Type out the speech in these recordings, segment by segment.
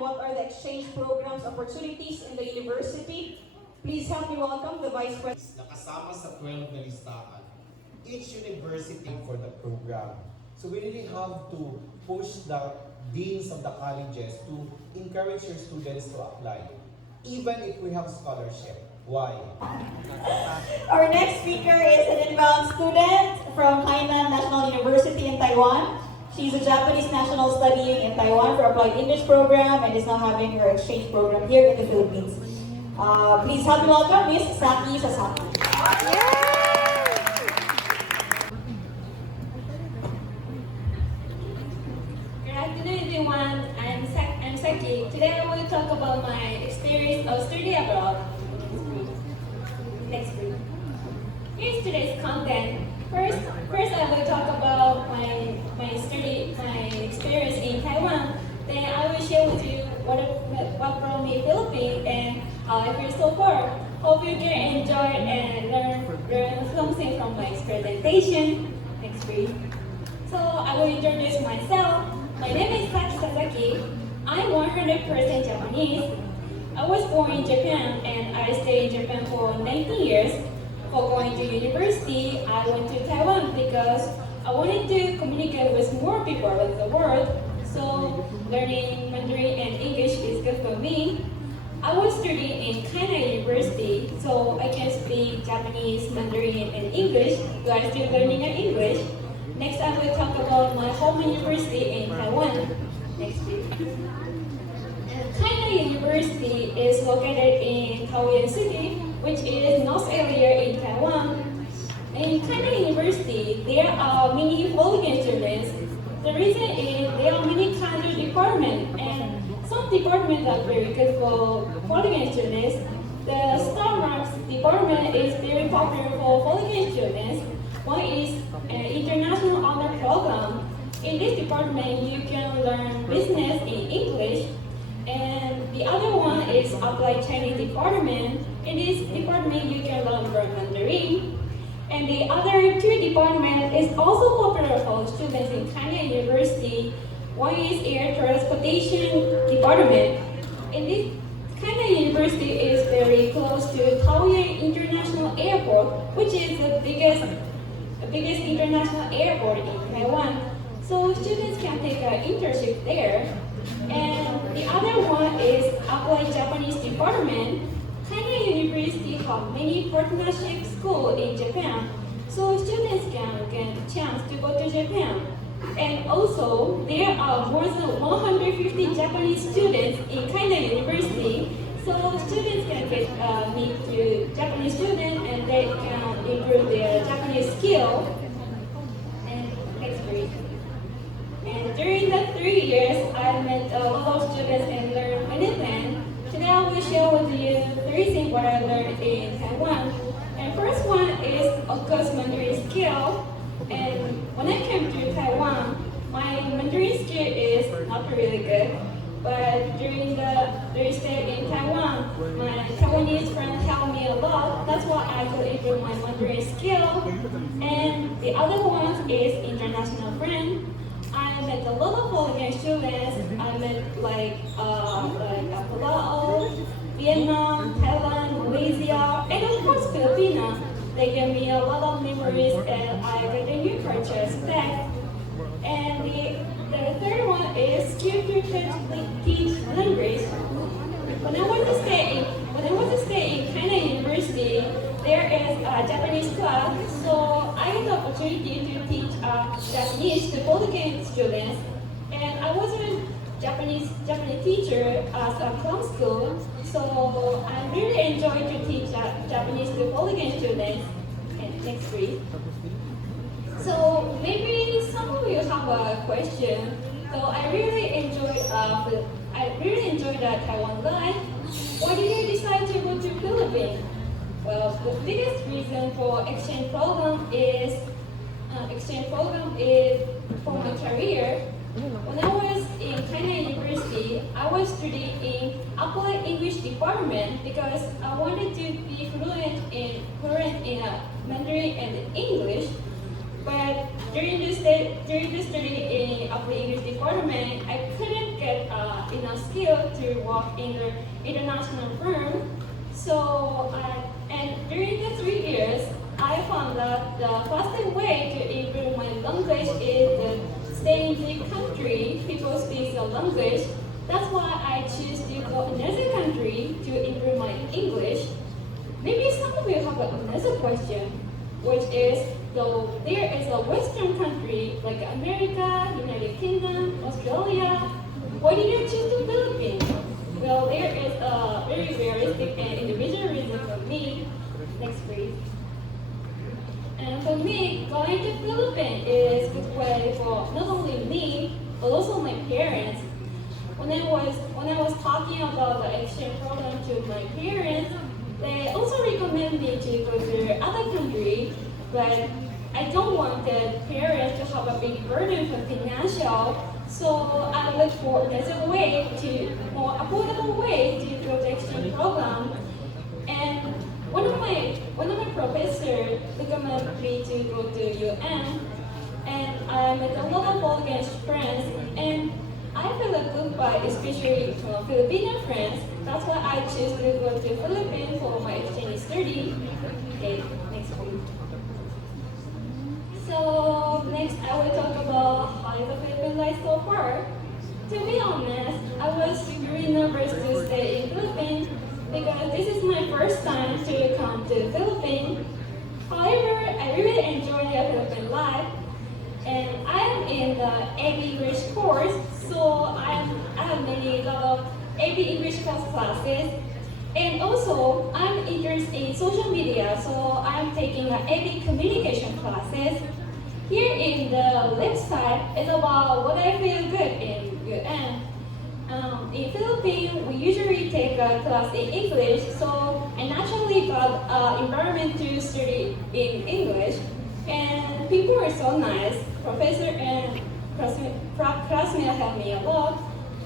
what are the exchange programs opportunities in the university, please help me welcome the Vice President. Nakasama sa 12 na listahan. Each university for the program. So we really have to push the deans of the colleges to encourage your students to apply, even if we have scholarship. Why? Our next speaker is an inbound student from Hainan National University in Taiwan. She's a Japanese national studying in Taiwan for Applied English program and is now having her exchange program here in the Philippines. Please help me welcome Miss Saki Sasaki. Good afternoon, everyone. I'm Saki. Today I will talk about my experience of study abroad. Next week. Here's today's content. First I will talk about my experience in Taiwan. Then I will share with you what brought me Philippines and how I feel so far. Hope you can enjoy and learn something from my presentation. Next week. So I will introduce myself. My name is Saki Sasaki. I'm 100% Japanese. I was born in Japan and I stayed in Japan for 19 years. For going to university, I went to Taiwan because I wanted to communicate with more people around the world. So learning Mandarin and English is good for me. I was studying in Hainan University, so I can speak Japanese, Mandarin, and English while still learning English. Next, I will talk about my home university in Taiwan. Next week. Hainan University is located in Taoyuan City, which is north area in Taiwan. In Hainan University, there are many foreign students. The reason is there are many kinds of departments, and some departments are very good for foreign students. The Starbucks department is very popular for foreign students. One is an international honor program. In this department, you can learn business in English. And the other one is Applied Chinese department. In this department, you can learn Mandarin. And the other two departments is also popular for students in Hainan University. One is Air Transportation department. In this Hainan University is very close to Taoyuan International Airport, which is the biggest international airport in Taiwan. So students can take an internship there. And the other one is Applied Japanese department. Hainan University have many partnership schools in Japan, so students can get a chance to go to Japan. And also, there are more than 150 Japanese students in Hainan University, so students can get meet to Japanese students and they can improve their Japanese skill. And next week. And during the 3 years, I met a lot of students and learned many things. Today I will share with you 3 things what I learned in Taiwan. And first one is, of course, Mandarin skill. And when I came to Taiwan, my Mandarin skill is not really good. But during stay in Taiwan, my Taiwanese friends helped me a lot. That's why I could improve my Mandarin skill. And the other one is international friend. I met a lot of foreign students. I met like Palau, Vietnam, Thailand, Malaysia, and of course Filipino. They gave me a lot of memories and I got a new culture back. And the third one is skill to teach language. When I was to stay in Hainan University, there is a Japanese class, so I had the opportunity to teach Japanese to Portuguese students. And I was a Japanese teacher at a club school, so I really enjoyed to teach Japanese to Portuguese students. And next week. So maybe some of you have a question. So I really enjoyed the Taiwan life. Why did you decide to go to Philippines? Well, the biggest reason for exchange program is for my career. When I was in Hainan University, I was studying in Applied English department because I wanted to be fluent in Mandarin and English. But during the study of the English department, I couldn't get enough skill to work in the international firm. And during the 3 years, I found that the fastest way to improve my language is to stay in the country people speak the language. That's why I choose to go another country to improve my English. Maybe some of you have another question, which is, though there is a Western country like America, United Kingdom, Australia, why did you choose the Philippines? Well, there is a very realistic and individual reason for me. Next, please. And for me, going to Philippines is a good way for not only me, but also my parents. When I was talking about the exchange program to my parents, they also recommend me to go to other country, but I don't want the parents to have a big burden for financial, so I look for another way more affordable way to go to exchange program. And one of my professors recommended me to go to UN, and I met a lot of Bulgarian friends, and I feel a good vibe, especially from Filipino friends. That's why I choose to go to Philippines for my exchange study. Okay, next please. So next I will talk about how the Philippine life so far. To be honest, I was really nervous to stay in Philippines because this is my first time to come to Philippines. However, I really enjoy the Philippine life, and I am in the AB English course, so I have many lot of AB English classes, and also I'm interested in social media, so I'm taking the AB communication classes. Here in the left side is about what I feel good in UN. In Philippines, we usually take a class in English, so I naturally got environment to study in English, and people are so nice. Professor and classmates help me a lot.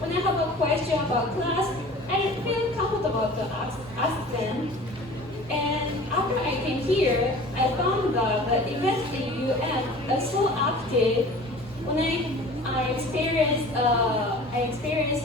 When I have a question about class, I feel comfortable to ask them. And after I came here, I found that the events in UN are so active. When I experienced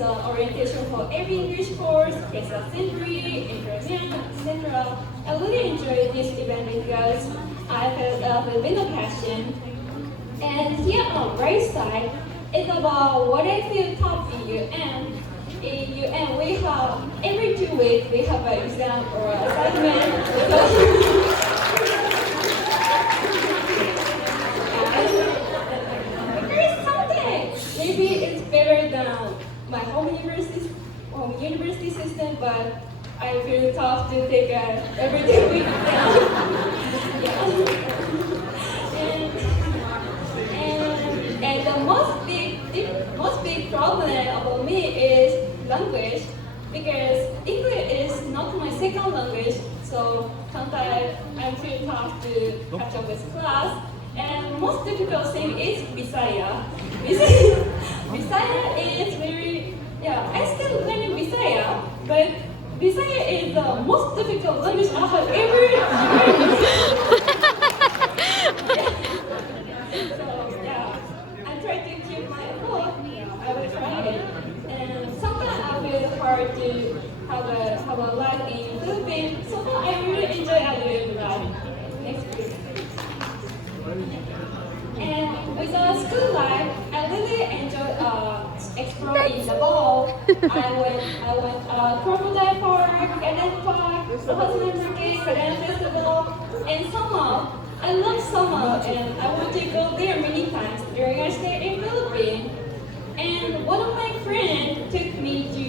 orientation for every English course, case assembly, internet, etc. I really enjoyed this event because I felt a Filipino passion. And here on the right side is about what I feel top in UN. In UN, we have every 2 weeks we have an exam or assignment. There is something. Maybe it's better than my home university system, but I feel tough to take every 2 weeks exam. Yeah. And the most big problem about me is language, because English is not my second language, so sometimes I feel tough to catch up with class. And most difficult thing is Bisaya. Bisaya is very, I still learning Bisaya, but Bisaya is the most difficult language I have ever learned. Hard to have a life in Philippines. So far, I really enjoy living life. Next please. And with the school life, I really enjoy exploring the ball. I went Crocodile Park, Eden Park, Husband Market, Korean Festival, and summer. I love summer, and I want to go there many times during our stay in Philippines. And one of my friends took me to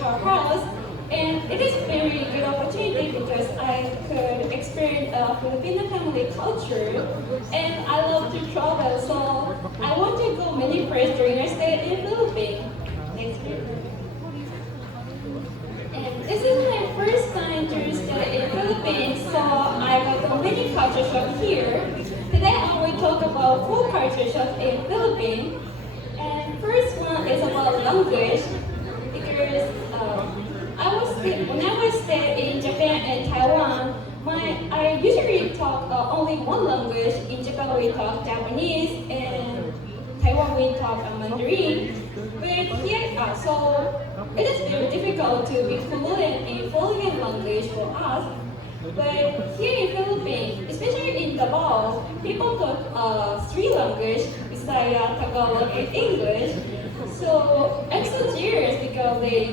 her house, and it is a very good opportunity because I could experience Filipino family culture, and I love to travel, so I want to go many places during our stay in Philippines. Next week. And this is my first time to stay in Philippines, so I got a many culture shock here. Today I will talk about 4 culture shocks in Philippines. First one is about language, because when I was staying in Japan and Taiwan, I usually talk only one language. In Japan, we talk Japanese, and Taiwan, we talk Mandarin. But here, so it is very difficult to be fluent in foreign language for us. But here in Philippines, especially in Davao, people talk three languages, Bisaya, Tagalog, and English. So I'm so serious because they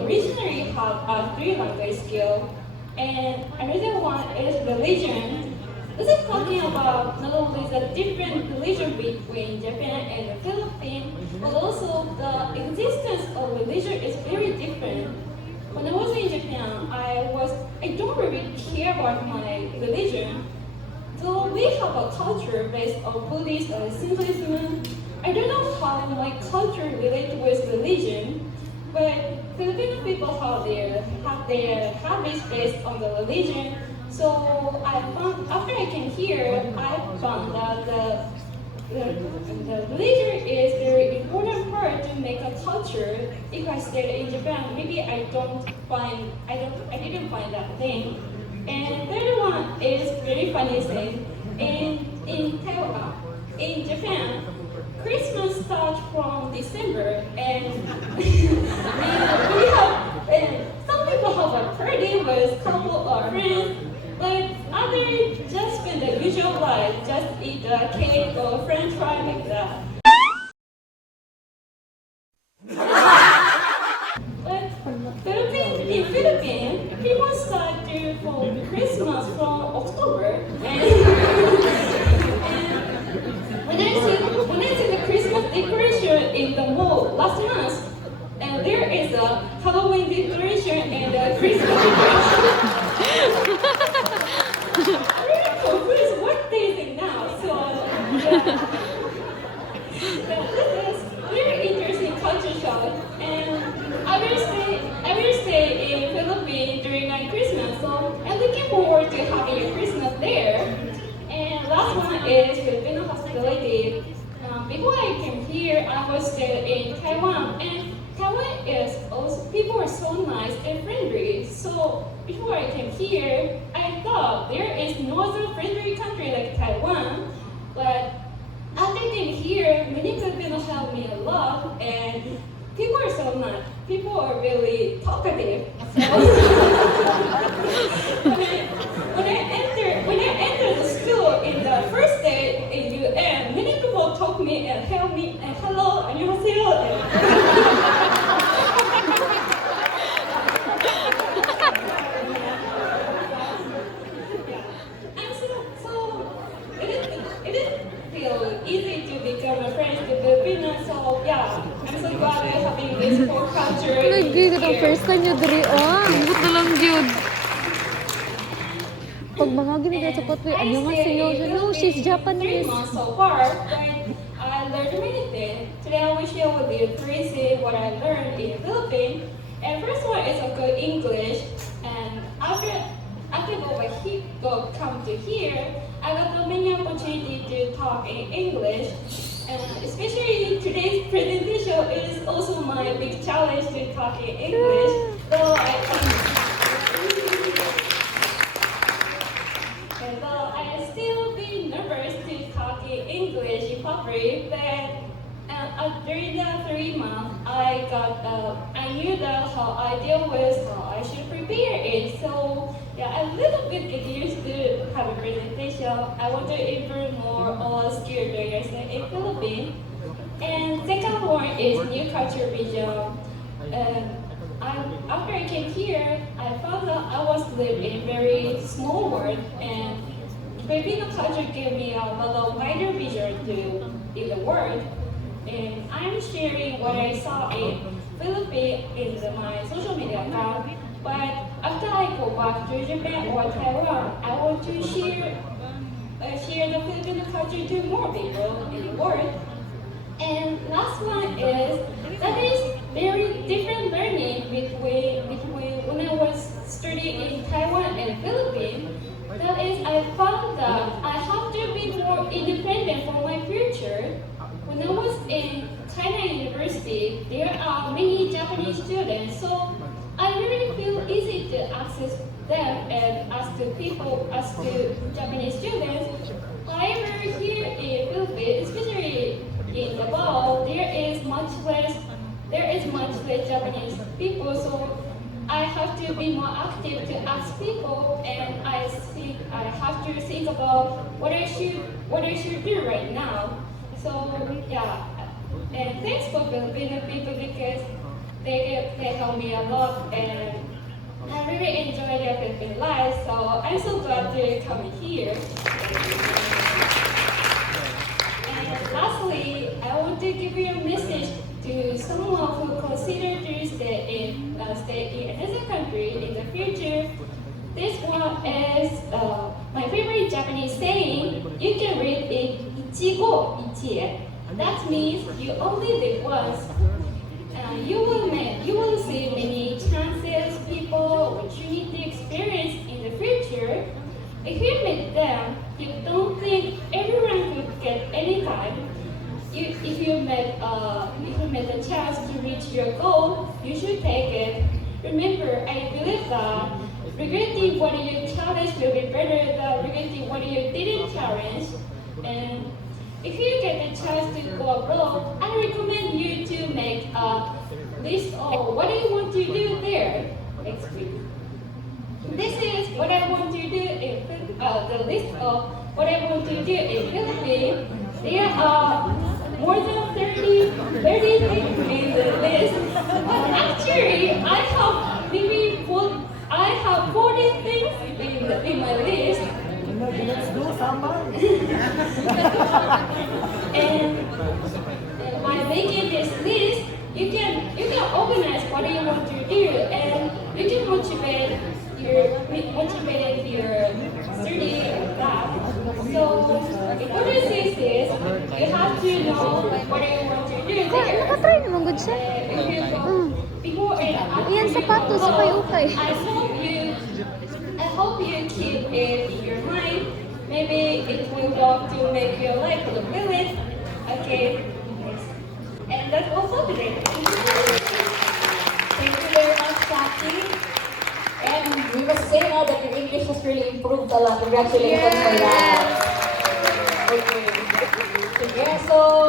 originally have a three language skill. And another one is religion. This is talking about not only the different religion between Japan and the Philippines, but also the existence of religion is very different. When I was in Japan, I don't really care about my religion. Though we have a culture based on Buddhist and Shintoism, I don't know how my culture relates with religion, but Filipino people have their habits based on the religion. So after I came here, I found that the religion is very important part to make a culture. If I stayed in Japan, maybe I didn't find that thing. And third one is very funny thing. In Taiwan, in Japan, Christmas starts from December, and, some people have a party with couple of friends, but others just spend the usual life, just eat a cake or French fry like that. But in Philippines, people start to for Christmas from October, when I see the Christmas decoration in the mall last month, and there is a Halloween decoration and a Christmas decoration. I'm really confused what day is it now. So this is very interesting culture shock, and I will stay in Philippines during my Christmas. So I'm looking forward to having a Christmas there. And last one is Filipino hospitality. Before I came here, I was still in Taiwan, and Taiwan is also, people are so nice and friendly. So before I came here, I thought there is no other friendly country like Taiwan. But after I came here, many Filipinos helped me a lot, and people are so nice. People are really talkative. So when I entered the school in the first day in UN, many people talk me and help me and hello, 안녕하세요. It didn't feel easy to become a friend with Filipinos. So yeah, I'm so glad I'm having this whole culture. Nag-gay ka ng first time nyo diri. Oh, ambot na lang yun. Pag mga ginagawa sa patwi, ano nga sa'yo? No, she's Japanese. 3 months so far, but I learned many things. Today I will share with you 3 things what I learned in Philippines. And first one is a good English. And after come to here, I got the many opportunity to talk in English. And especially today's presentation is also my big challenge to talk in English. So I still be nervous to talk in English in public, but during the 3 months, I knew that how I deal with how I should prepare it. So yeah, a little bit get used to have a presentation. I want to improve more on skill during I stay in Philippines. And second one is new culture vision. After I came here, I found out I was living in a very small world, and Filipino culture gave me a lot of wider vision to in the world. And I'm sharing what I saw in Philippines in my social media account. But after I go back to Japan or Taiwan, I want to share the Filipino culture to more people in the world. And last one is that is very different learning between when I was studying in Taiwan and Philippines. That is, I found that I have to be more independent for my future. When I was in China University, there are many Japanese students, so I really feel easy to access them and ask to people, ask to Japanese students. However, here in Philippines, especially in Davao, there is much less Japanese people, so I have to be more active to ask people, and I have to think about what I should do right now. So yeah, and thanks for Filipino people because they help me a lot, and I really enjoy their Philippine life. So I'm so glad to come here. And lastly, I want to give you a message to someone who considers to stay in another country in the future. This one is my favorite Japanese saying. You can read it ichigo ichie. That means you only live once. You will see many chances, people, opportunity, experience in the future. If you meet them, you don't think everyone could get any time. If you met a chance to reach your goal, you should take it. Remember, I believe that regretting what you challenged will be better than regretting what you didn't challenge. And if you get the chance to go abroad, I recommend you to make a list of what you want to do there next week. This is what I want to do the list of what I want to do in Philippines. There are more than 30 things in the list, but actually I have 40 things in my list. And by making this list, you can organize what you want to do, and you can motivate your study of that. So in order to say this, you have to know what you want to do there. Nakatry naman good siya. If you go before and after Iyan sapatos, you go, ukay-ukay. I hope you keep it in your mind. Maybe it will help to make your life a little bit. Okay. And that's all for today. Thank you very much, Saki. And we must say now that your English has really improved a lot. Congratulations for that. Okay. Yeah, so